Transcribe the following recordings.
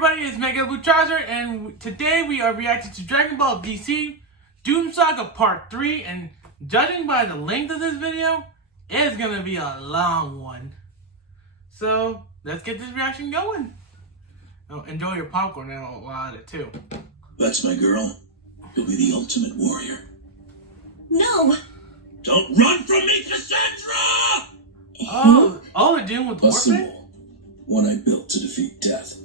everybody, it's Mega Blue Trouser, and today we are reacting to Dragon Ball DC Doom Saga Part 3, and judging by the length of this video, it's gonna be a long one. So, let's get this reaction going. Oh, enjoy your popcorn now while at it too. That's my girl. You'll be the ultimate warrior. No! Don't run from me, Cassandra! Oh, they're dealing with A warfare? symbol. One I built to defeat death.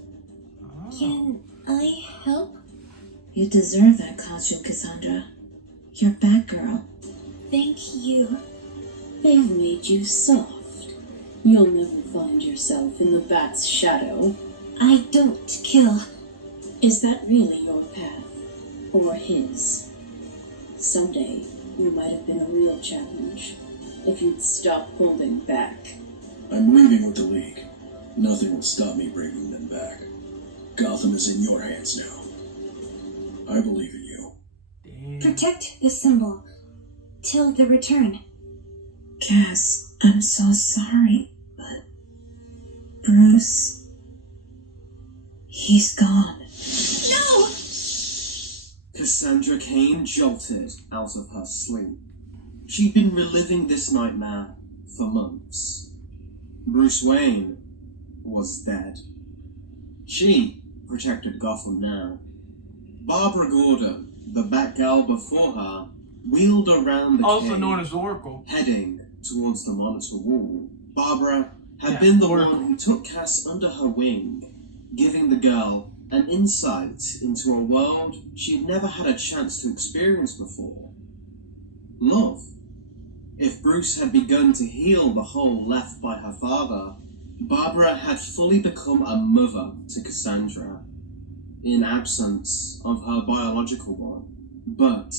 Can I help? You deserve that, Kaiju, Cassandra. You're Batgirl. Thank you. They've made you soft. You'll never find yourself in the Bat's shadow. I don't kill. Is that really your path? Or his? Someday, you might have been a real challenge. If you'd stop holding back. I'm leaving with the League. Nothing will stop me bringing them back. Gotham is in your hands now. I believe in you. Damn. Protect the symbol till the return. Cass, I'm so sorry, but Bruce, he's gone. No! Cassandra Cain jolted out of her sleep. She'd been reliving this nightmare for months. Bruce Wayne was dead. She protected Gotham now. Barbara Gordon, the Batgirl before her, wheeled around the Also cave, known as Oracle. heading towards the Monitor Wall. Barbara had Yeah, been the Oracle. one who took Cass under her wing, giving the girl an insight into a world she'd never had a chance to experience before. Love. If Bruce had begun to heal the hole left by her father, Barbara had fully become a mother to Cassandra, in absence of her biological one. But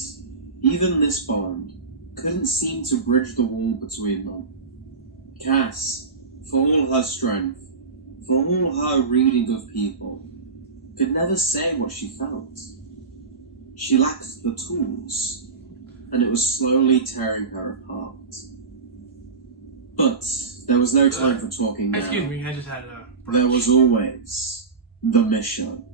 even this bond couldn't seem to bridge the wall between them. Cass, for all her strength, for all her reading of people, could never say what she felt. She lacked the tools, and it was slowly tearing her apart. But there was no time for talking now. Excuse me, I just had a... There was always the mission.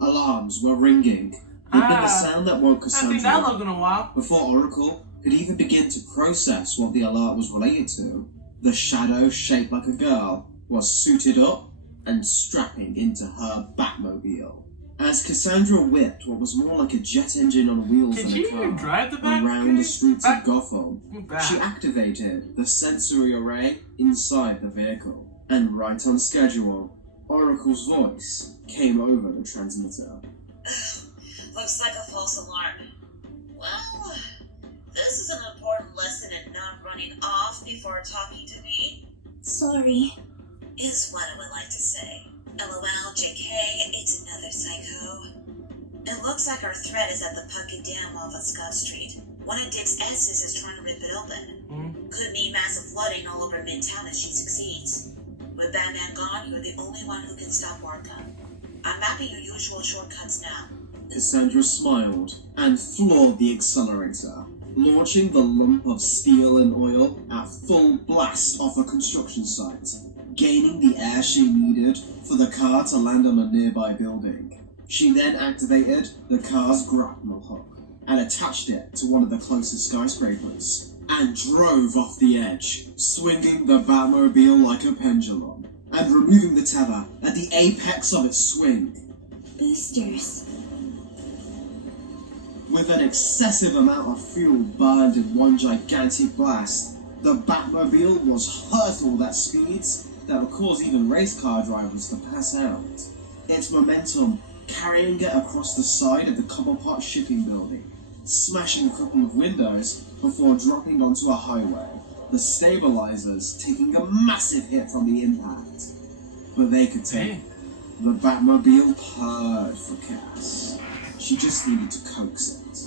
Alarms were ringing. It'd been the sound that woke I haven't seen that Cassandra look in a while. before Oracle could even begin to process what the alert was related to. The shadow, shaped like a girl, was suited up and strapping into her Batmobile. As Cassandra whipped what was more like a jet engine on wheels Can than she a car even drive the Bat? around the streets of Gotham, Bat? she activated the sensory array inside the vehicle. And right on schedule, Oracle's voice came over the transmitter. Looks like a false alarm. Well, this is an important lesson in not running off before talking to me, Sorry. is what I would like to say. LOL, JK, it's another psycho. It looks like our threat is at the Puckett Dam off of Scott Street. One of Dick's S's is trying to rip it open. Could mean massive flooding all over Midtown if she succeeds. With Batman gone, you're the only one who can stop Arkham. I'm mapping your usual shortcuts now. Cassandra smiled and floored the accelerator, launching the lump of steel and oil at full blast off a construction site, gaining the air she needed for the car to land on a nearby building. She then activated the car's grapnel hook and attached it to one of the closest skyscrapers, and drove off the edge, swinging the Batmobile like a pendulum, and removing the tether at the apex of its swing. Boosters. With an excessive amount of fuel burned in one gigantic blast, the Batmobile was hurtled at speeds that would cause even race car drivers to pass out. Its momentum carrying it across the side of the Cobblepot shipping building, smashing a couple of windows before dropping onto a highway, the stabilizers taking a massive hit from the impact. But they could take it. The Batmobile purred for Cass. She just needed to coax it.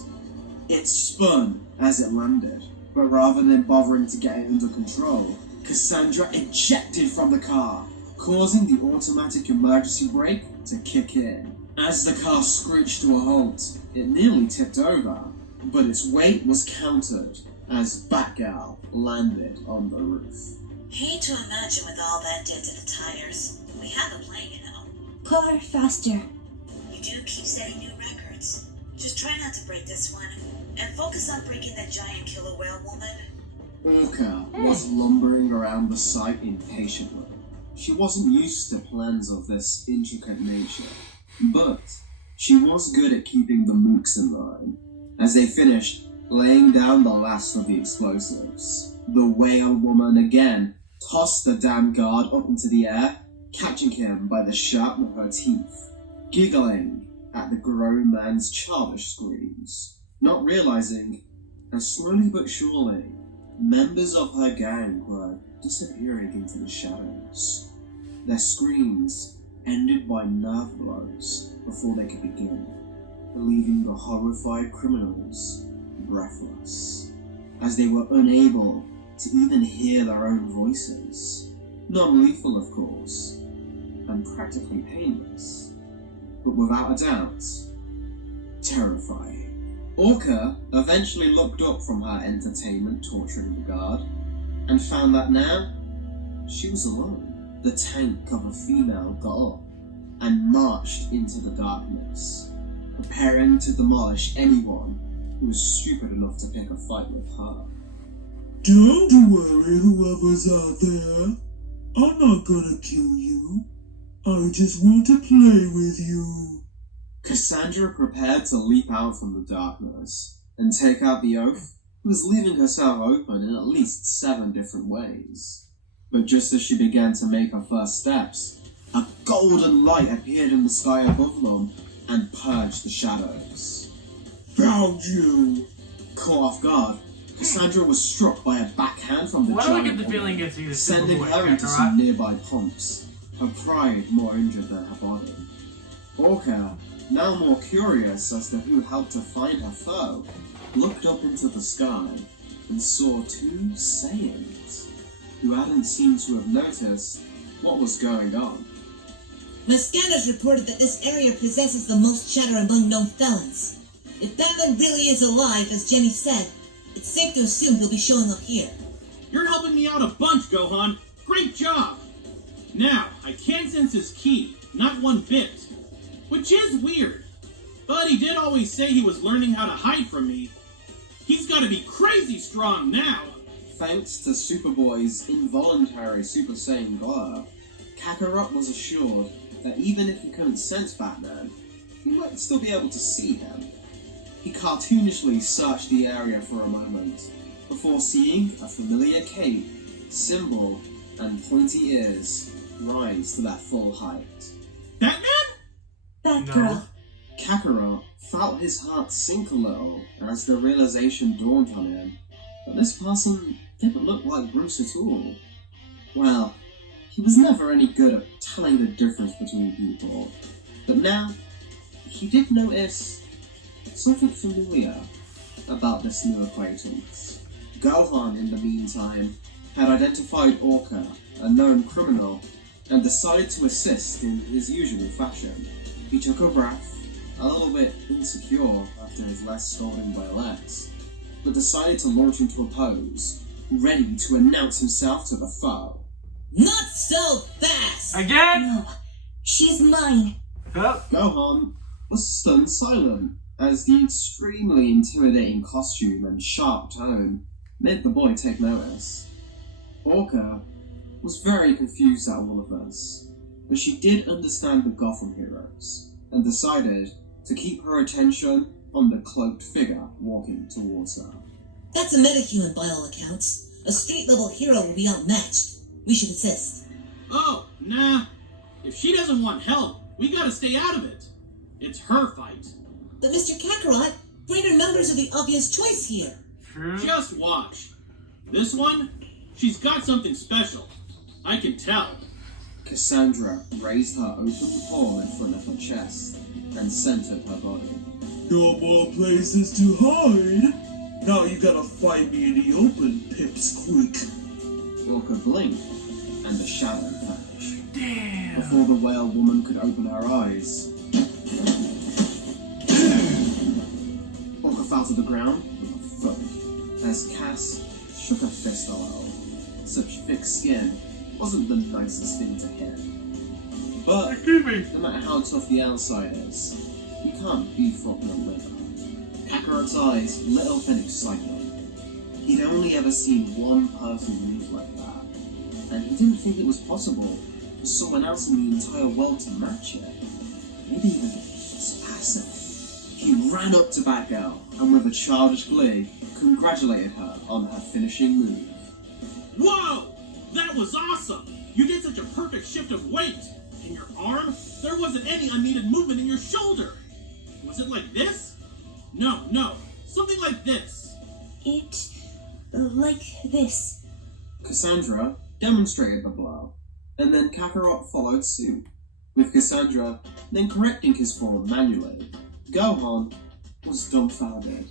It spun as it landed, but rather than bothering to get it under control, Cassandra ejected from the car, causing the automatic emergency brake to kick in. As the car screeched to a halt, it nearly tipped over, but its weight was countered as Batgirl landed on the roof. Hate to imagine with all that did to the tires. We have a plan, you know. Pull her faster. You do keep setting new records. Just try not to break this one, and focus on breaking the giant killer whale woman. Orca was lumbering around the site impatiently. She wasn't used to plans of this intricate nature, but she was good at keeping the mooks in line. As they finished laying down the last of the explosives, the whale woman again tossed the damn guard up into the air, catching him by the sharp of her teeth, giggling at the grown man's childish screams, not realizing how slowly but surely members of her gang were disappearing into the shadows. Their screams ended by nerve blows before they could begin, leaving the horrified criminals breathless, as they were unable to even hear their own voices. Non-lethal, of course, and practically painless, but without a doubt, terrifying. Orca eventually looked up from her entertainment torturing the guard, and found that now she was alone. The tank of a female got up and marched into the darkness, preparing to demolish anyone who was stupid enough to pick a fight with her. Don't worry, whoever's out there. I'm not gonna kill you. I just want to play with you. Cassandra prepared to leap out from the darkness and take out the oath, was leaving herself open in at least 7 different ways. But just as she began to make her first steps, a golden light appeared in the sky above them and purged the shadows. Found you. Caught off guard, Cassandra was struck by a backhand from the Why do I giant get the feeling woman, it's either sending Superboy her or into Kakarot? some nearby pumps, her pride more injured than her body. Orca, now more curious as to who helped her find her foe, looked up into the sky and saw 2 Saiyans, who hadn't seemed to have noticed what was going on. My scanners reported that this area possesses the most chatter among known felons. If Batman really is alive, as Jenny said, it's safe to assume he'll be showing up here. You're helping me out a bunch, Gohan. Great job! Now, I can sense his ki, not one bit. Which is weird. But he did always say he was learning how to hide from me. He's gotta be crazy strong now! Thanks to Superboy's involuntary Super Saiyan glow, Kakarot was assured that even if he couldn't sense Batman, he might still be able to see him. He cartoonishly searched the area for a moment, before seeing a familiar cape, symbol, and pointy ears rise to their full height. Batman? Batgirl. Kakarot felt his heart sink a little as the realization dawned on him that this person didn't look like Bruce at all. Well, he was never any good at telling the difference between people, but now he did notice something familiar about this new acquaintance. Gohan, in the meantime, had identified Orca, a known criminal, and decided to assist in his usual fashion. He took a breath, a little bit insecure after his last scolding by Lex, but decided to launch into a pose, ready to announce himself to the foe. Not so fast! Again? No. She's mine. Oh, Gohan was stunned silent, as the extremely intimidating costume and sharp tone made the boy take notice. Orca was very confused at all of this, but she did understand the Gotham heroes, and decided to keep her attention on the cloaked figure walking towards her. That's a metahuman by all accounts. A street-level hero will be outmatched. We should assist. Oh, nah. If she doesn't want help, we gotta stay out of it. It's her fight. But Mr. Kakarot, greater numbers are the obvious choice here. true. Just watch. This one, she's got something special. I can tell. Cassandra raised her open palm in front of her chest and centered her body. No more places to hide. Now you gotta find me in the open, pipsqueak. Orca blinked, and the shadow vanished. Damn. Before the whale woman could open her eyes, Orca fell to the ground with a thud, as Cass shook a fist all out. Such thick skin wasn't the nicest thing to hit. But Excuse me. no matter how tough the outside is, you can't beef up the liver. Kakarot's eyes lit up an excitement. He'd only ever seen one person move like that, and he didn't think it was possible for someone else in the entire world to match it. Maybe even surpass it. He ran up to Batgirl and with a childish glee, congratulated her on her finishing move. Whoa! That was awesome! You did such a perfect shift of weight! In your arm, there wasn't any unneeded movement in your shoulder! Was it like this? No. Something like this. Like this. Cassandra demonstrated the blow, and then Kakarot followed suit, with Cassandra then correcting his form manually. Gohan was dumbfounded,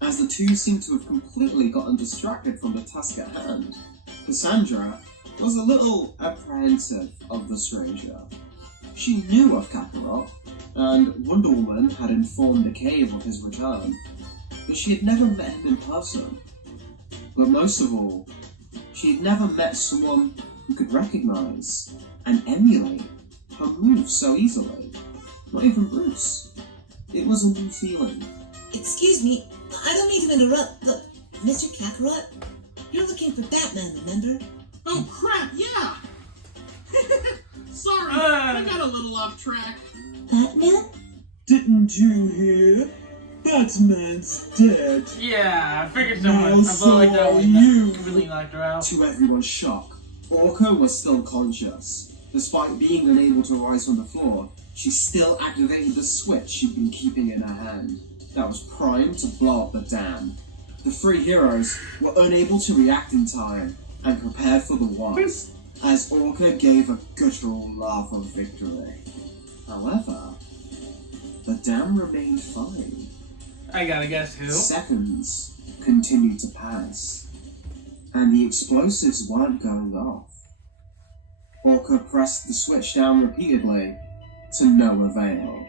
as the two seemed to have completely gotten distracted from the task at hand. Cassandra was a little apprehensive of the stranger. She knew of Kakarot, and Wonder Woman had informed the cave of his return, but she had never met him in person. But most of all, she had never met someone who could recognize and emulate her moves so easily. Not even Bruce. It was a new feeling. Excuse me, I don't mean to interrupt, but Mr. Kakarot, you're looking for Batman, remember? Oh crap, yeah! Sorry, I got a little off track. Batman? Didn't you hear? Batman's dead. Yeah, I figured Now someone. I felt like that so was you. really knocked her out. To everyone's shock, Orca was still conscious. Despite being unable to rise from the floor, she still activated the switch she'd been keeping in her hand. That was primed to blow up the dam. The three heroes were unable to react in time and prepared for the worst, as Orca gave a guttural laugh of victory. However, the dam remained fine. I gotta guess who. Seconds continued to pass, and the explosives weren't going off. Orca pressed the switch down repeatedly, to no avail.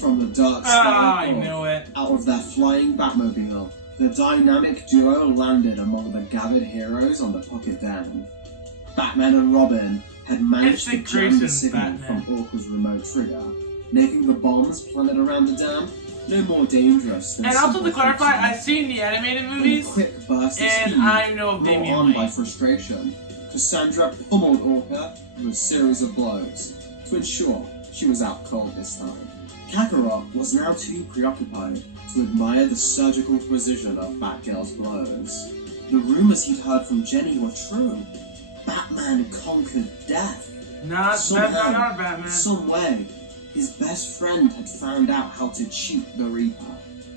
From the dark sky I knew it. out of their flying Batmobile, the dynamic duo landed among the gathered heroes on the Pocket Dam. Batman and Robin had managed to It's jam the Grayson's signal Batman. from Orca's remote trigger, making the bombs planted around the dam no more dangerous than And also simple to clarify, kryptonite. I've seen the animated In a movies, quick burst of and speed, I know of brought Damian on by Wayne. frustration, Cassandra pummeled Orca with a series of blows to ensure she was out cold this time. Kakarot was now too preoccupied to admire the surgical precision of Batgirl's blows. The rumors he'd heard from Jenny were true. Batman conquered death. Not Somehow, Batman. some way, his best friend had found out how to cheat the Reaper.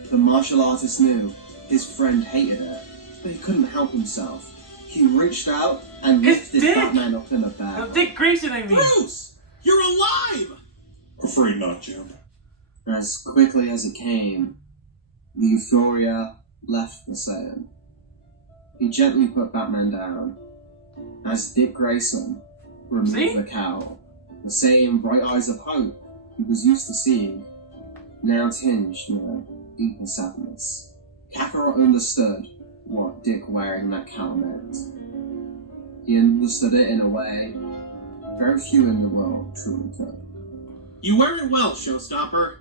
The martial artist knew his friend hated it, but he couldn't help himself. He reached out and It's lifted Dick! Batman up in a bag. Dick Grayson, I mean. Bruce! You're alive! Afraid not, Jim. As quickly as it came, the euphoria left the same. He gently put Batman down, as Dick Grayson removed See? the cowl. The same bright eyes of hope he was used to seeing, now tinged with deeper sadness. Kakarot understood what Dick wearing that cowl meant. He understood it in a way very few in the world truly could. You wear it well, Showstopper.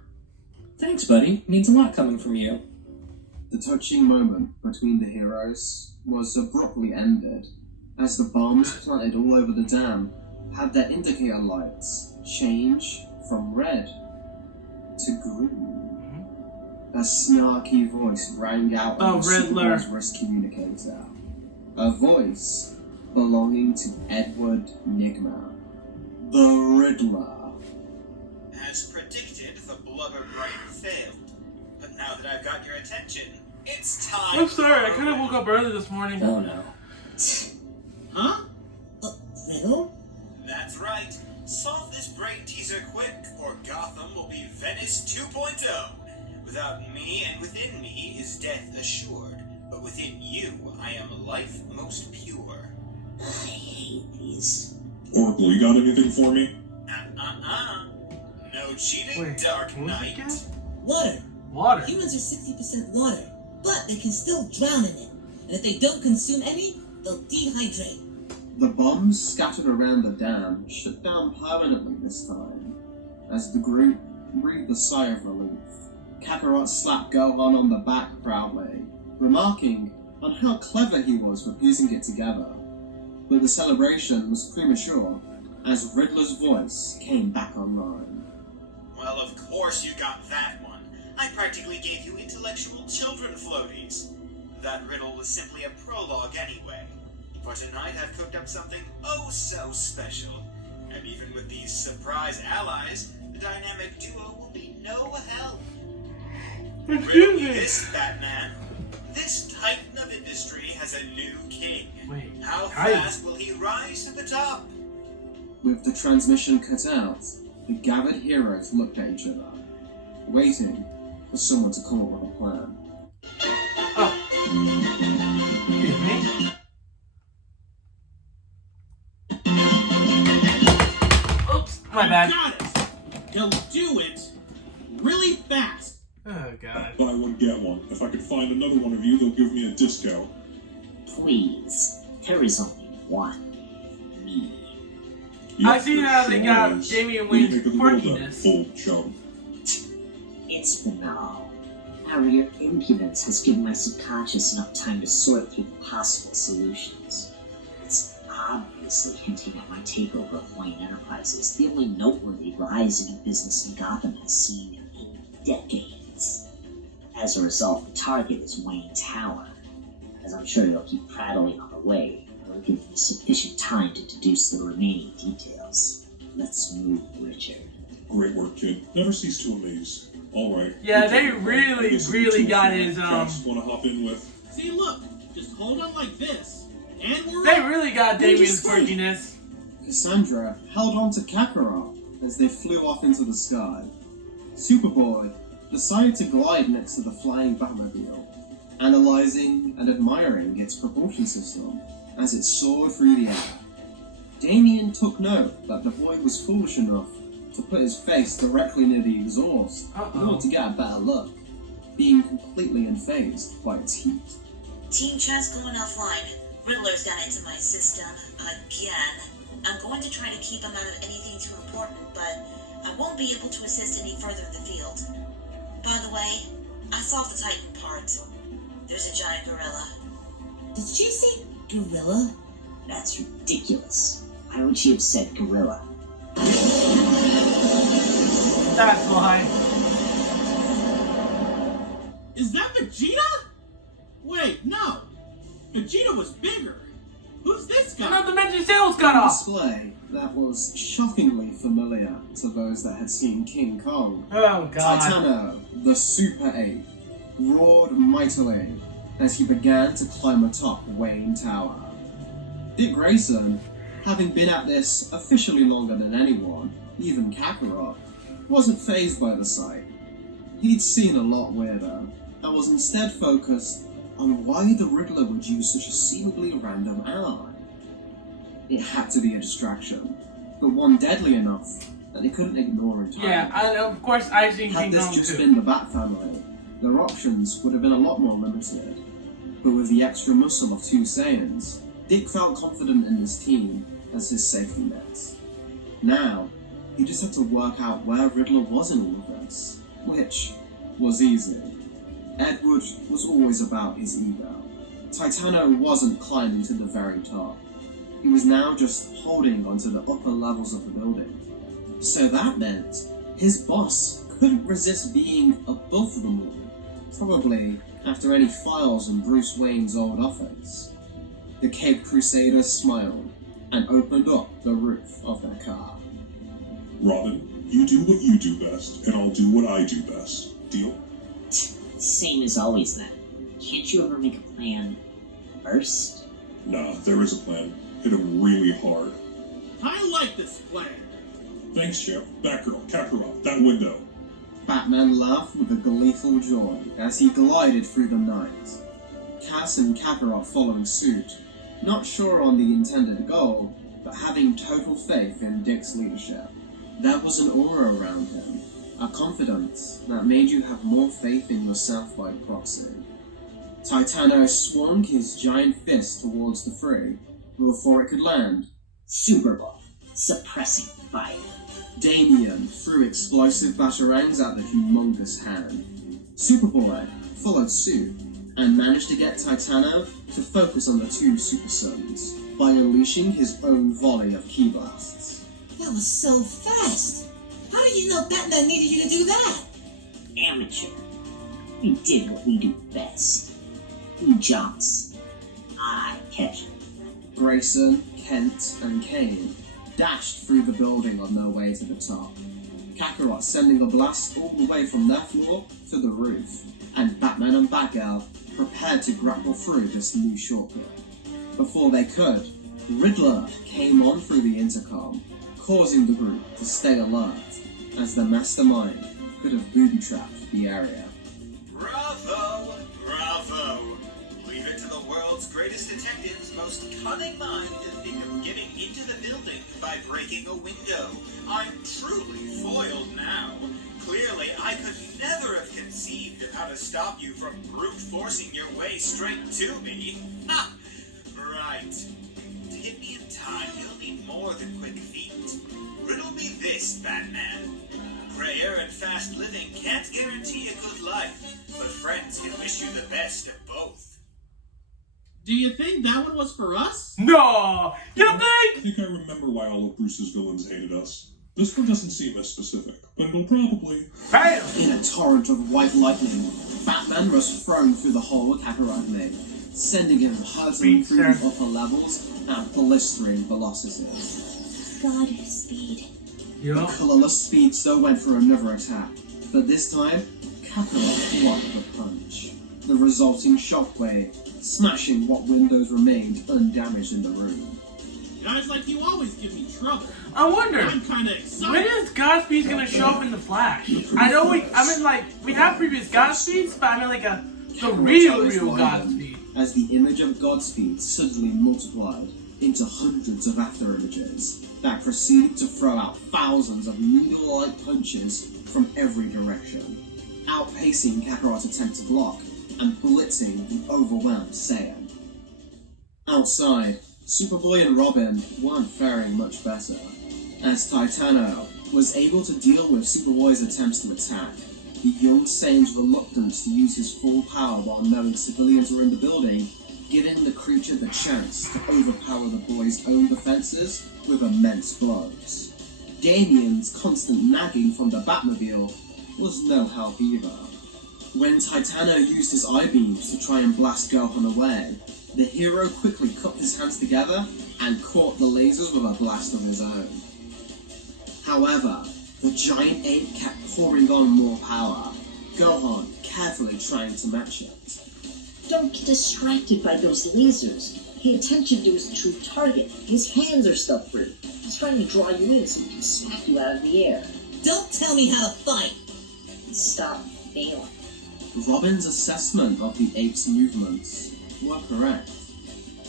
Thanks, buddy. Means a lot coming from you. The touching moment between the heroes was abruptly ended, as the bombs planted all over the dam had their indicator lights change from red to green. A snarky voice rang out on the Riddler. Superboy's wrist communicator. A voice belonging to Edward Nigma. The Riddler. As predicted, the blubber brain failed. But now that I've got your attention, it's time. I'm sorry, I for kind of woke up early this morning. Oh no. Huh? Riddle? That's right. Solve this brain teaser quick, or Gotham will be Venice 2.0. Without me and within me is death assured. But within you, I am life most pure. I hate these. Oracle, you got anything for me? No cheating, Wait, Dark what was it Knight. again? Water. Water. Humans are 60% water, but they can still drown in it. And if they don't consume any, they'll dehydrate. The bombs scattered around the dam shut down permanently this time. As the group breathed a sigh of relief, Kakarot slapped Gohan on the back proudly, remarking on how clever he was for piecing it together. But the celebration was premature, as Riddler's voice came back online. Well, of course you got that one. I practically gave you intellectual children floaties. That riddle was simply a prologue anyway. For tonight I've cooked up something oh so special. And even with these surprise allies, the dynamic duo will be no help. Riddle me this, Batman. This titan of industry has a new king. Wait, how fast will he rise to the top? With the transmission cut out, the gathered heroes looked at each other, waiting for someone to come up with a plan. Excuse me? Oops, my bad. Got it! He'll do it really fast. Oh, God. Buy one, get one. If I could find another one of you, they'll give me a discount. Please, there is only one. Me. I see how they got Damian Wayne's quirkiness. Old chum. It's banal. However, your impudence has given my subconscious enough time to sort through the possible solutions. It's obviously hinting at my takeover of Wayne Enterprises, the only noteworthy rise in business in Gotham has seen in decades. As a result, the target is Wayne Tower. As I'm sure you'll keep prattling on the way, it'll give me sufficient time to deduce the remaining details. Let's move, Richard. Great work, kid. Never cease to amaze. All right. Yeah, they really got his Want to hop in with? See, look, just hold on like this, and we're They up. really got Damian's quirkiness. Cassandra held on to Kakarot as they flew off into the sky. Superboy decided to glide next to the flying Batmobile, analyzing and admiring its propulsion system as it soared through the air. Damien took note that the boy was foolish enough to put his face directly near the exhaust in order to get a better look, being completely unfazed by its heat. Team chat's going offline. Riddler's got into my system again. I'm going to try to keep him out of anything too important, but I won't be able to assist any further in the field. By the way, I solved the Titan part. There's a giant gorilla. Did she say gorilla? That's ridiculous. Why would she have said gorilla? That's why. Is that Vegeta? Wait, no. Vegeta was bigger. Who's this guy? Not to mention sales got A off. display that was shockingly familiar to those that had seen King Kong. Oh, God. Titano, the Super Ape, roared mightily as he began to climb atop Wayne Tower. Dick Grayson, having been at this officially longer than anyone, even Kakarot, wasn't fazed by the sight. He'd seen a lot weirder, and was instead focused on why the Riddler would use such a seemingly random ally. It had to be a distraction, but one deadly enough that he couldn't ignore entirely. Yeah, and of course I've seen Had King this Kong just too. been the Bat family, their options would have been a lot more limited. But with the extra muscle of two Saiyans, Dick felt confident in his team as his safety net. Now, he just had to work out where Riddler was in all of this, which was easy. Edward was always about his ego. Titano wasn't climbing to the very top. He was now just holding onto the upper levels of the building. So that meant his boss couldn't resist being above them all, probably after any files in Bruce Wayne's old office. The Cape Crusaders smiled and opened up the roof of their car. Robin, you do what you do best, and I'll do what I do best. Deal? Same as always then. Can't you ever make a plan first? Nah, there is a plan. Hit him really hard. I like this plan. Thanks, champ. Batgirl, Kakarot, that window. Batman laughed with a gleeful joy as he glided through the night. Cass and Kakarot following suit, not sure on the intended goal, but having total faith in Dick's leadership. There was an aura around him, a confidence that made you have more faith in yourself by proxy. Titano swung his giant fist towards the three, before it could land. Superball, suppressing fire. Damien threw explosive batarangs at the humongous hand. Superboy followed suit and managed to get Titano to focus on the two super suns by unleashing his own volley of ki blasts. That was so fast. How did you know Batman needed you to do that? Amateur. We did what we do best. He jumps. I catch him. Grayson, Kent, and Kane dashed through the building on their way to the top. Kakarot sending a blast all the way from their floor to the roof, and Batman and Batgirl prepared to grapple through this new shortcut. Before they could, Riddler came on through the intercom, causing the group to stay alert, as the mastermind could have booby-trapped the area. Bravo! Bravo! Leave it to the world's greatest detective's most cunning mind to think of getting into the building by breaking a window. I'm truly foiled now. Clearly, I could never have conceived of how to stop you from brute forcing your way straight to me. Ha! Right. To get me in time, you'll need more than quick feet. Riddle me this, Batman. Prayer and fast living can't guarantee a good life, but friends can wish you the best of both. Do you think that one was for us? No! You think? I think I remember why all of Bruce's villains hated us. This one doesn't seem as specific, but it'll probably... Bam! In a torrent of white lightning, Batman was thrown through the hole Kakarot made, sending him hurtling through the upper levels at blistering velocities. God speed. The colorless Speedster went for another attack, but this time, Kakarot blocked the punch. The resulting shockwave smashing what windows remained undamaged in the room. Guys like you always give me trouble. I wonder, I'm kinda excited. when is Godspeed gonna show up in the Flash? I know we have previous Godspeeds, but I mean like the real Godspeed. As the image of Godspeed suddenly multiplied into hundreds of after images that proceeded to throw out thousands of needle-like punches from every direction, outpacing Kakarot's attempt to block and blitzing the overwhelmed Saiyan. Outside, Superboy and Robin weren't faring much better, as Titano was able to deal with Superboy's attempts to attack. The young Saiyan's reluctance to use his full power while knowing civilians were in the building, giving the creature the chance to overpower the boy's own defenses with immense blows. Damien's constant nagging from the Batmobile was no help either. When Titano used his eye-beams to try and blast Gohan away, the hero quickly cupped his hands together and caught the lasers with a blast of his own. However, the giant ape kept pouring on more power, Gohan carefully trying to match it. Don't get distracted by those lasers. Pay attention to his true target. His hands are still free. He's trying to draw you in so he can smack you out of the air. Don't tell me how to fight. And stop failing. Robin's assessment of the ape's movements were correct,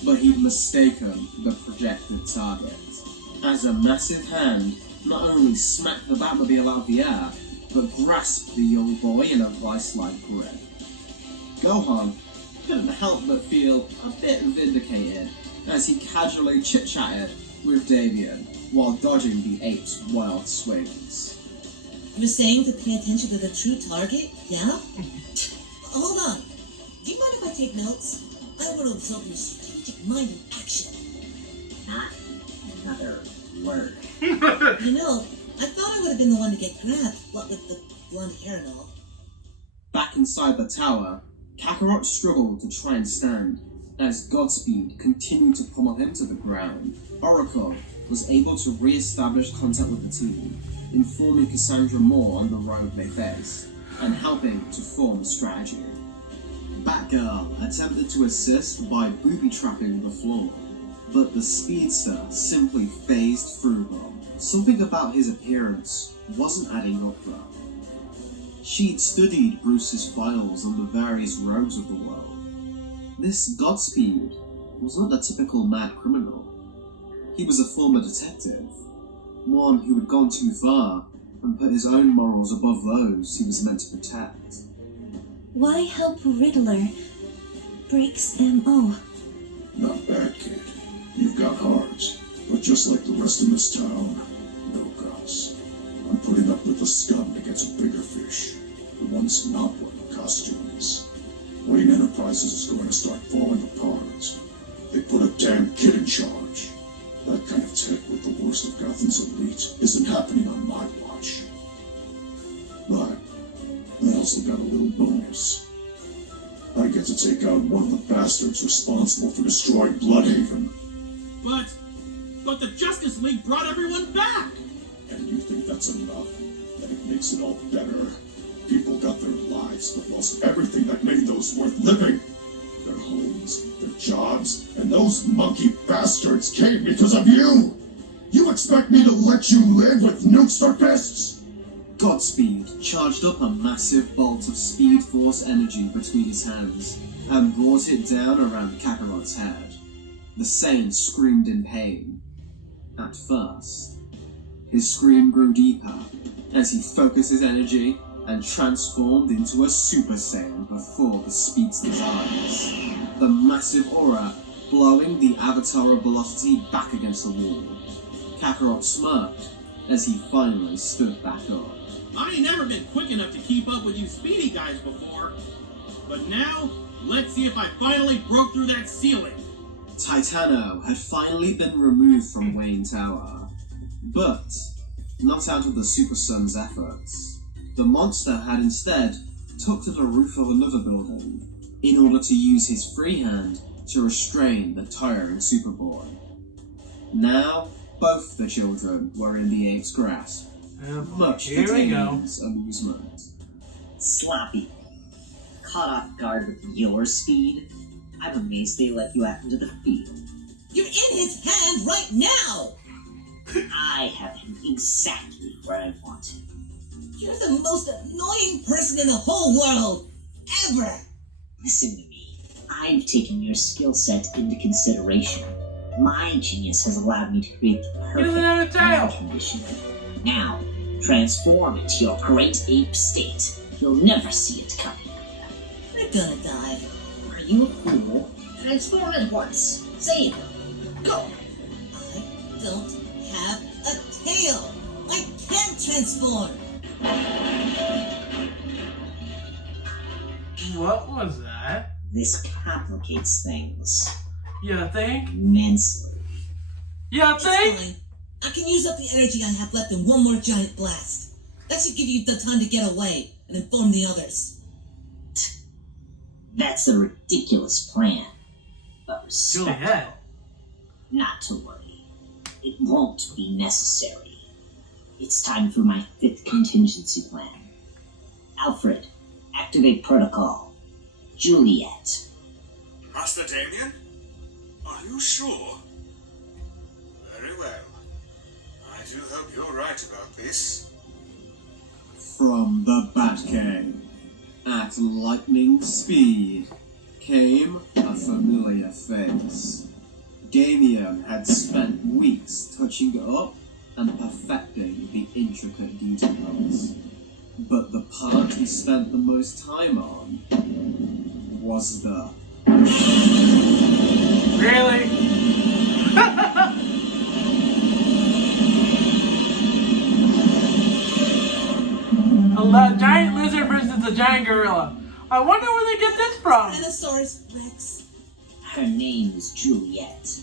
but he'd mistaken the projected target, as a massive hand not only smacked the Batmobile out of the air, but grasped the young boy in a vice-like grip. Gohan couldn't help but feel a bit vindicated as he casually chit-chatted with Damien while dodging the ape's wild swings. You're saying to pay attention to the true target, yeah? Hold on. Do you mind if I take notes? I want to absorb your strategic mind in action. Not another word. You know, I thought I would have been the one to get grabbed, what with the blonde hair and all. Back inside the tower, Kakarot struggled to try and stand, as Godspeed continued to pummel him to the ground. Oracle was able to re-establish contact with the team, informing Cassandra more on the road they faced, and helping to form a strategy. Batgirl attempted to assist by booby-trapping the floor, but the speedster simply phased through him. Something about his appearance wasn't adding up though. She'd studied Bruce's files on the various rogues of the world. This Godspeed was not a typical mad criminal. He was a former detective, one who had gone too far and put his own morals above those he was meant to protect. Why help Riddler? Breaks MO. Not bad, kid. You've got rest in this town. No, Gus. I'm putting up with the scum that gets bigger fish. The ones not wearing costumes. Wayne Enterprises is going to start falling apart. They put a damn kid in charge. That kind of tech with the worst of Gotham's elite isn't happening on my watch. But I also got a little bonus. I get to take out one of the bastards responsible for destroying Bloodhaven. But the Justice League brought everyone back! And you think that's enough? That it makes it all better? People got their lives, but lost everything that made those worth living. Their homes, their jobs, and those monkey bastards came because of you! You expect me to let you live with nukes for fists? Godspeed charged up a massive bolt of Speed Force energy between his hands and brought it down around Kakarot's head. The Saiyan screamed in pain. At first, his scream grew deeper as he focused his energy and transformed into a Super Saiyan before the Speedster's eyes. The massive aura blowing the Avatar of Velocity back against the wall. Kakarot smirked as he finally stood back up. I ain't never been quick enough to keep up with you speedy guys before. But now, let's see if I finally broke through that ceiling. Titano had finally been removed from Wayne Tower, but not out of the Super Son's efforts. The monster had instead took to the roof of another building in order to use his free hand to restrain the tiring Superboy. Now, both the children were in the ape's grasp, much to Damien's amusement. Sloppy. Caught off guard with your speed? I'm amazed they let you out into the field. You're in his hand right now! I have him exactly where I want him. You're the most annoying person in the whole world! Ever! Listen to me. I've taken your skill set into consideration. My genius has allowed me to create the perfect battle condition. Now, transform into your great ape state. You'll never see it coming. You're gonna die. Are you a fool? Transform at once. Say it. Go! I don't have a tail! I can't transform! What was that? This complicates things. You think? Immensely. You It's think? fine. I can use up the energy I have left in one more giant blast. That should give you the time to get away and inform the others. That's a ridiculous plan. But respectable. Juliet. Not to worry. It won't be necessary. It's time for my 5th contingency plan. Alfred, activate protocol. Juliet. Master Damien? Are you sure? Very well. I do hope you're right about this. From the Batcave, at lightning speed, came a familiar face. Damien had spent weeks touching up and perfecting the intricate details. But the part he spent the most time on was the... Really? A giant lizard versus a giant gorilla. I wonder where they get this from. Tyrannosaurus Rex. Her name is Juliet.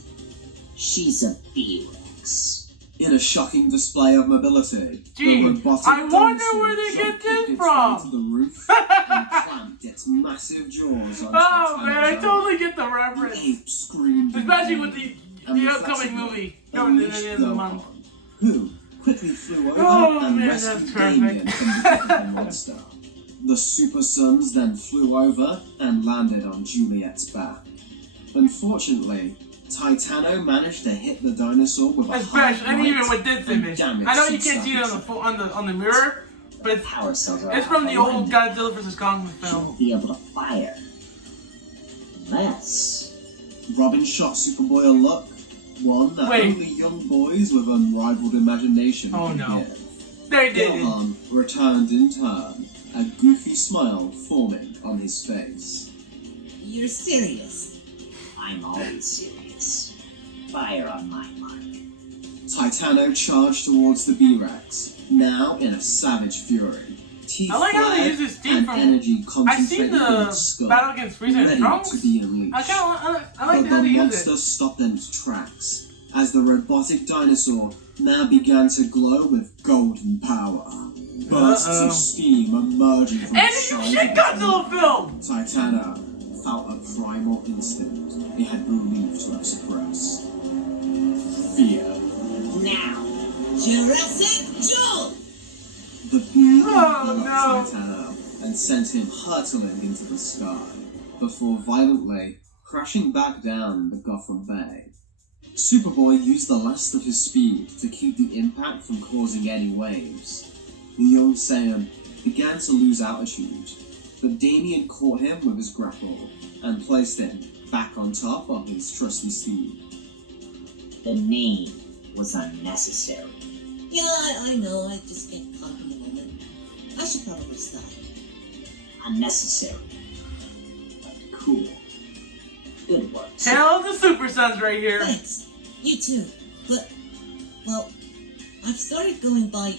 She's a B-Rex. In a shocking display of mobility, Gee, the robotic I wonder dinosaur where they get jumped this its from. way to the roof and clamped its massive jaws on Oh man, I Titano's totally get the The reference. ape screamed in Especially pain with the and upcoming reflexively movie coming in the end of the unleashed month. Gohan, who quickly flew over Oh, and man, rescued that's Damien perfect. from the kicking monster. The Super Sons then flew over and landed on Juliet's back. Unfortunately, Titano managed to hit the dinosaur with a Especially, hard and even right with this and image, damaged I know you its can't see it on the mirror, but it's, Power cells are it's from the out old alignment. Godzilla vs Kong She film. won't be able to fire. Unless... Robin shot Superboy a look, one that Wait. only young boys with unrivaled imagination Oh, could no. give. They did it. Gohan returned in turn, a goofy smile forming on his face. You're serious. I'm always serious. Fire on my mark. Titano charged towards the B-Rex, now in a savage fury. Teeth I like how they flared use this theme and from. energy I've seen concentrated in the its skull, battle against Freezer and ready Trunks. to be unleashed. I like But how the they use monster it. stopped in its tracks, as the robotic dinosaur now began to glow with golden power. Bursts of steam emerging from And the you sides shit of the Godzilla film! Titana felt a primal instinct he had believed to have suppressed. Fear. Now, Jurassic Joe! The beam Oh, blew no. up Titano and sent him hurtling into the sky, before violently crashing back down in the Gotham Bay. Superboy used the last of his speed to keep the impact from causing any waves. The young Saiyan began to lose altitude, but Damien caught him with his grapple and placed him back on top of his trusty steed. The name was unnecessary. Yeah, I know, I just get caught up in the moment. I should probably stop. Unnecessary. But cool. Good work. Tale of the Super Sons right here. Thanks. You too. But, well, I've started going by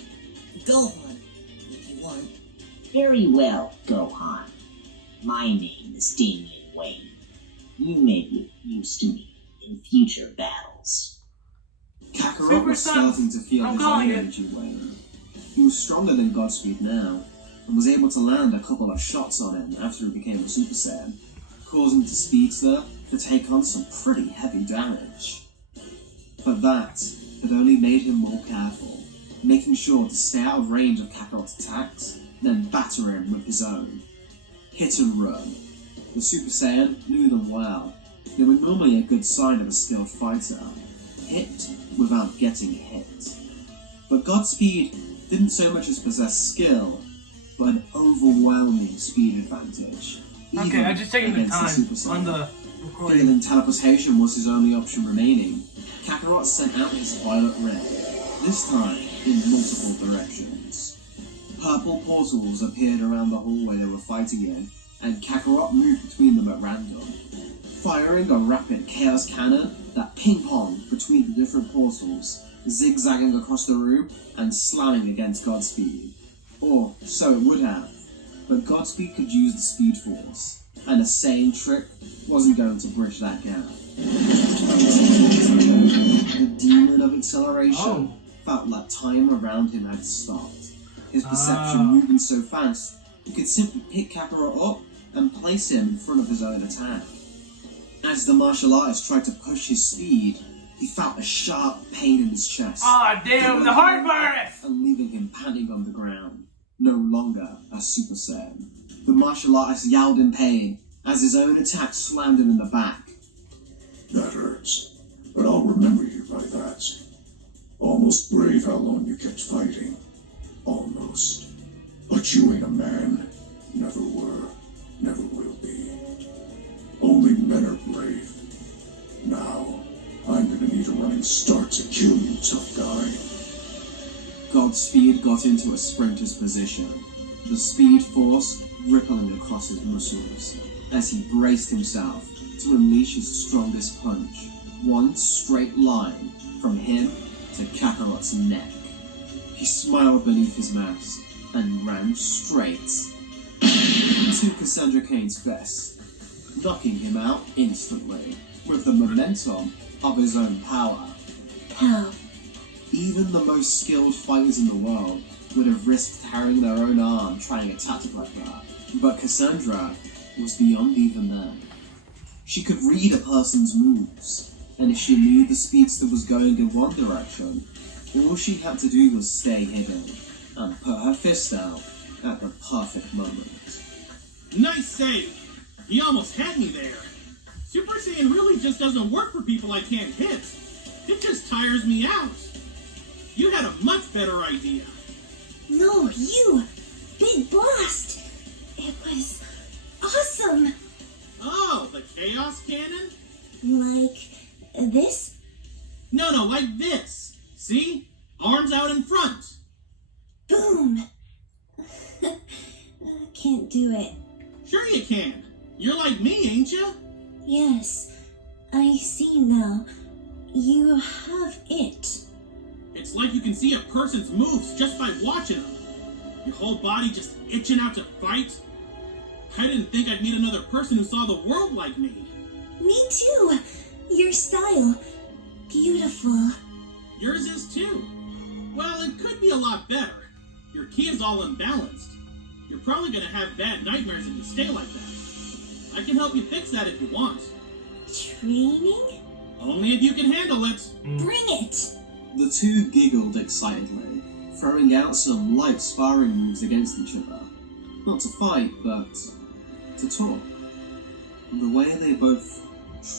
Gohan, if you want. Very well, Gohan. My name is Damian Wayne. You may get used to me in future battles. Kakarot Super was Sons. starting to feel I'm his calling own it. energy wane. He was stronger than Godspeed now, and was able to land a couple of shots on him after he became a Super Saiyan, causing the Speedster to take on some pretty heavy damage. But that had only made him more careful, making sure to stay out of range of Kakarot's attacks, then batter him with his own. Hit and run. The Super Saiyan knew them well. They were normally a good sign of a skilled fighter. Hit without getting hit. But Godspeed didn't so much as possess skill, but an overwhelming speed advantage. Okay, even I'm just taking the against time Super Saiyan. on the recording. Feeling teleportation was his only option remaining, Kakarot sent out his violet ray, this time in multiple directions. Purple portals appeared around the hallway they were fighting in, and Kakarot moved between them at random, firing a rapid chaos cannon that ping-ponged between the different portals, zigzagging across the room and slamming against Godspeed. Or so it would have, but Godspeed could use the Speed Force, and a sane trick wasn't going to bridge that gap. The demon of acceleration felt like time around him had stopped. His perception moving so fast, he could simply pick Kakarot up and place him in front of his own attack. As the martial artist tried to push his speed, he felt a sharp pain in his chest. Ah, damn, the heart virus! And leaving him panting on the ground, no longer a Super Saiyan. The martial artist yelled in pain as his own attack slammed him in the back. That hurts, but I'll remember you by that. Almost brave how long you kept fighting. Almost. But you ain't a man. Never were. Never will be. Only men are brave. Now, I'm gonna need a running start to kill you, tough guy. Godspeed got into a sprinter's position, the speed force rippling across his muscles as he braced himself to unleash his strongest punch, one straight line from him to Kakarot's neck. He smiled beneath his mask and ran straight to Cassandra Cain's vest, knocking him out instantly with the momentum of his own power. How? Even the most skilled fighters in the world would have risked tearing their own arm trying a tactic like that. But Cassandra was beyond even that. She could read a person's moves, and if she knew the speedster was going in one direction, all she had to do was stay hidden and put her fist out at the perfect moment. Nice save! He almost had me there. Super Saiyan really just doesn't work for people I can't hit. It just tires me out. You had a much better idea. No, you! Big blast! It was awesome! Oh, the Chaos Cannon? Like this? No, like this. See? Arms out in front. Boom! Can't do it. Sure you can. You're like me, ain't you? Yes, I see now. You have it. It's like you can see a person's moves just by watching them. Your whole body just itching out to fight. I didn't think I'd meet another person who saw the world like me. Me too. Your style. Beautiful. Yours is too. Well, it could be a lot better. Your ki is all unbalanced. You're probably gonna have bad nightmares if you stay like that. I can help you fix that if you want. Training? Only if you can handle it. Bring it! The two giggled excitedly, throwing out some light sparring moves against each other. Not to fight, but to talk. The way they both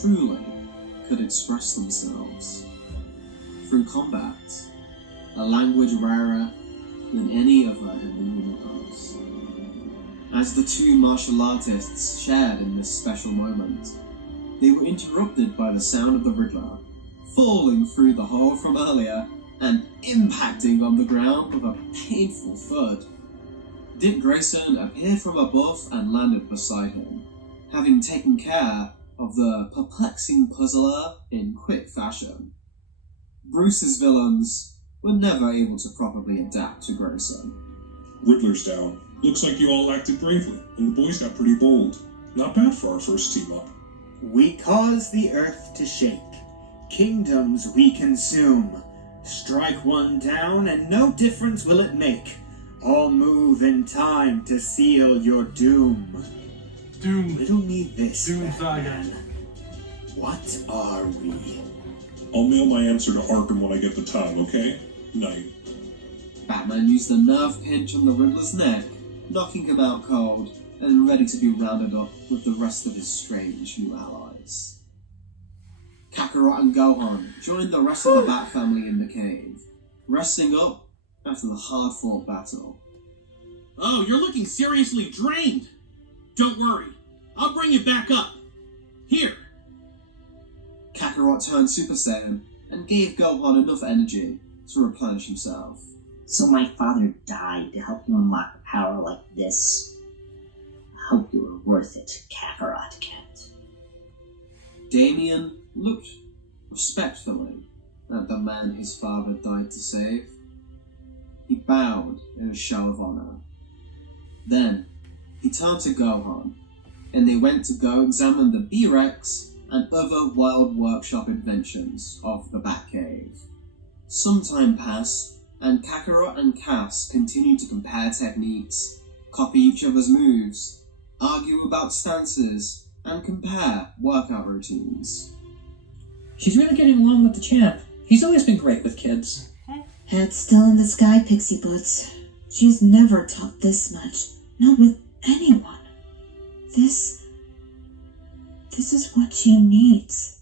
truly could express themselves. Through combat, a language rarer than any other in the universe. As the two martial artists shared in this special moment, they were interrupted by the sound of the Riddler falling through the hole from earlier and impacting on the ground with a painful thud. Dick Grayson appeared from above and landed beside him, having taken care of the perplexing puzzler in quick fashion. Bruce's villains were never able to properly adapt to Grayson. Riddler's down. Looks like you all acted bravely, and the boys got pretty bold. Not bad for our first team up. We cause the earth to shake. Kingdoms we consume. Strike one down, and no difference will it make. All move in time to seal your doom. Doom. Riddle me this, Doom Saga. Batman. What are we? I'll mail my answer to Arkham when I get the time, okay? Night. Batman used a nerve pinch on the Riddler's neck, knocking him out cold, and ready to be rounded up with the rest of his strange new allies. Kakarot and Gohan joined the rest of the Bat family in the cave, resting up after the hard-fought battle. Oh, you're looking seriously drained. Don't worry, I'll bring you back up. Here. Kakarot turned Super Saiyan and gave Gohan enough energy to replenish himself. So my father died to help you unlock power like this. I hope you were worth it, Kakarot Kent. Damien looked respectfully at the man his father died to save. He bowed in a show of honor. Then, he turned to Gohan, and they went to go examine the B-Rex and other Wild Workshop inventions of the Batcave. Some time passed, and Kakarot and Cass continued to compare techniques, copy each other's moves, argue about stances, and compare workout routines. She's really getting along with the champ. He's always been great with kids. Head still in the sky, Pixie Boots. She's never talked this much. Not with anyone. This is what she needs.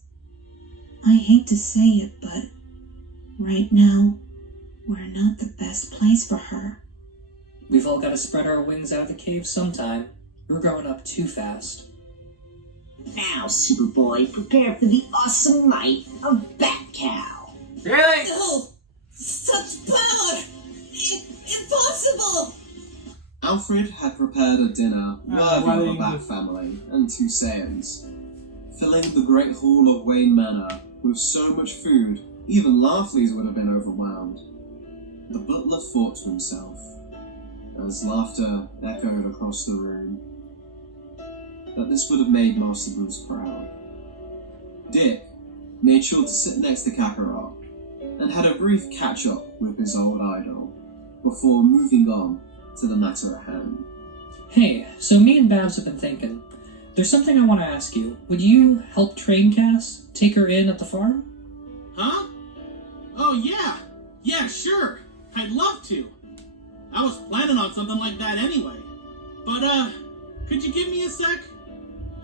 I hate to say it, but right now, we're not the best place for her. We've all got to spread our wings out of the cave sometime. We're growing up too fast. Now, Superboy, prepare for the awesome might of Bat Cow. Really? No! Such power! Impossible! Alfred had prepared a dinner worthy of a Bat English. family and two Saiyans, filling the great hall of Wayne Manor with so much food, even Laughley's would have been overwhelmed. The butler thought to himself, as laughter echoed across the room, that this would have made Master Bruce proud. Dick made sure to sit next to Kakarot and had a brief catch-up with his old idol before moving on to the matter at hand. Hey, so me and Babs have been thinking. There's something I want to ask you. Would you help train Cass? Take her in at the farm? Huh? Oh, yeah. Yeah, sure. I'd love to. I was planning on something like that anyway. But, could you give me a sec?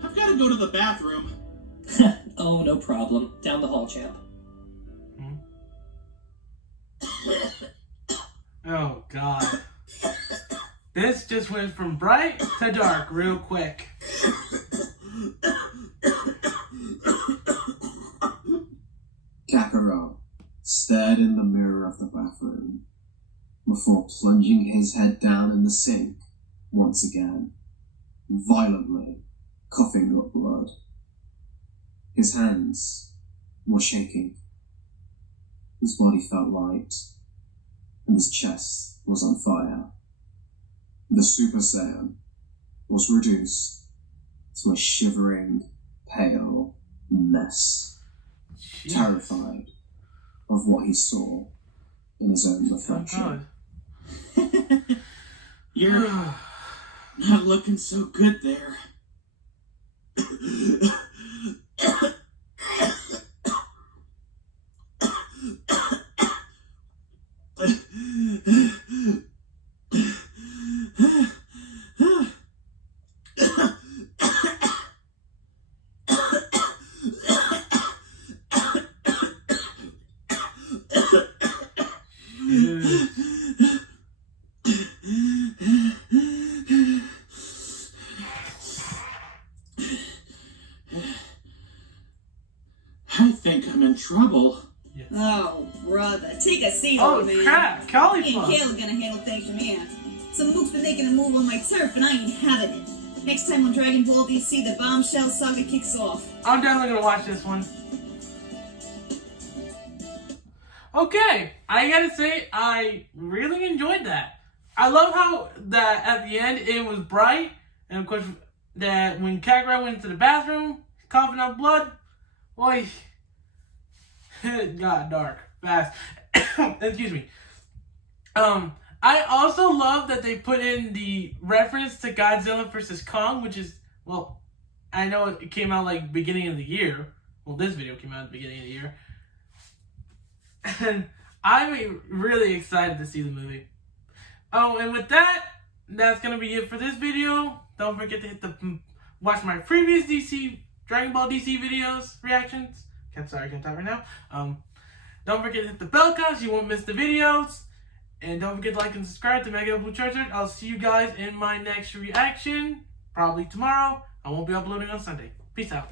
I've got to go to the bathroom. Oh, no problem. Down the hall, champ. Oh, God. This just went from bright to dark real quick. Kakarot stared in the mirror of the bathroom before plunging his head down in the sink once again, violently coughing up blood. His hands were shaking. His body felt light, and his chest was on fire. The Super Saiyan was reduced to a shivering, pale mess, terrified of what he saw in his own reflection. You're not looking so good there. I think I'm in trouble. Yes. Oh, brother. Take a seat, Oh, old man. crap. Me Cauliflower. and Kale are gonna handle things from here. Some mook's been making a move on my turf, and I ain't having it. Next time on Dragon Ball DC, the bombshell saga kicks off. I'm definitely gonna watch this one. Okay, I gotta say, I really enjoyed that. I love how that at the end it was bright, and of course that when Kakarot went to the bathroom, coughing up blood, boy, it got dark fast. Excuse me. I also love that they put in the reference to Godzilla vs. Kong, which is, well, I know it came out like beginning of the year. Well, this video came out at the beginning of the year. And I'm really excited to see the movie. Oh, and with that, that's going to be it for this video. Don't forget to watch my previous Dragon Ball DC videos, reactions. Sorry, I can't talk right now. Don't forget to hit the bell icon so you won't miss the videos. And don't forget to like and subscribe to Mega Blue Charizard. I'll see you guys in my next reaction, probably tomorrow. I won't be uploading on Sunday. Peace out.